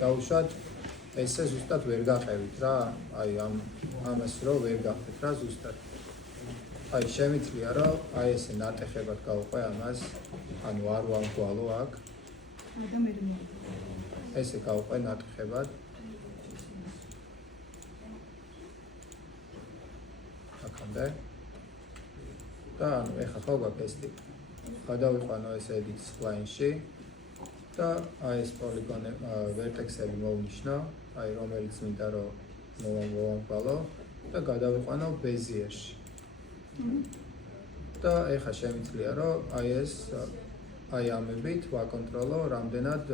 დავუშვათ ესე ზუსტად ვერ გაყევით რა, აი ამას რო ვერ გახდეთ რა ზუსტად. აი შემიძლია რომ აი ესე ნატეხებად გავყვე ამას, ანუ არ ვამგვალო აქ. ესე გავყვე ნატეხებად. აქამდე. და ანუ ეხლა ხო გაქვს ეს ტიპი. გადავიყვანო ესე edit spline-ში. და აი ეს პოლიგონი ვერტექსები მოვნიშნო, აი რომელიც მინდა რომ მოვამგვალო და გადავიყვანო Bezier-ში. და ეხლა შემიძლია რომ აი ეს აი ამებით ვაკონტროლო რამდენად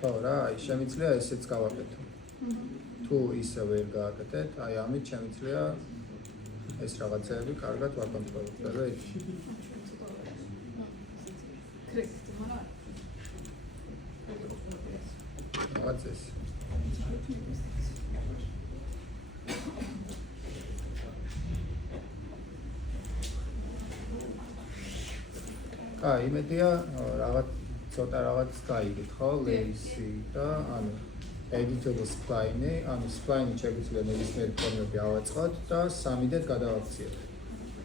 ხო რა, აი შემიძლია ესეც გავაკეთო. თუ ისე ვერ გააკეთეთ, აი ამით შემიძლია ეს რაღაცეები კარგად ვაკონტროლოთ და რაღაც ეს. აი, იმედია რაღაც ცოტა რაღაც გაიგეთ, ხო? Lazy და ანუ editable spline-ი, ანუ spline-ი შეგვიძლია ნებისმიერი ფორმები ავაწყოთ და 3D-ად გადავაქციოთ.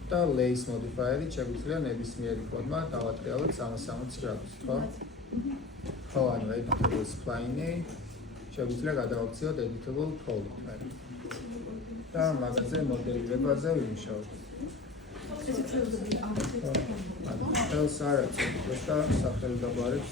და lace modifier-ი შეგვიძლია ნებისმიერი ფორმა დავატრიალოთ 360 გრადუსით, ხო? ხო, ანუ editable spline-ი შეგვიძლია გადავაქციოთ editable polymer. და მაგაზე მოდელირებაზე ვიმუშაოთ. ხელს არ აქვს, უბრალოდ სახელდაბარებს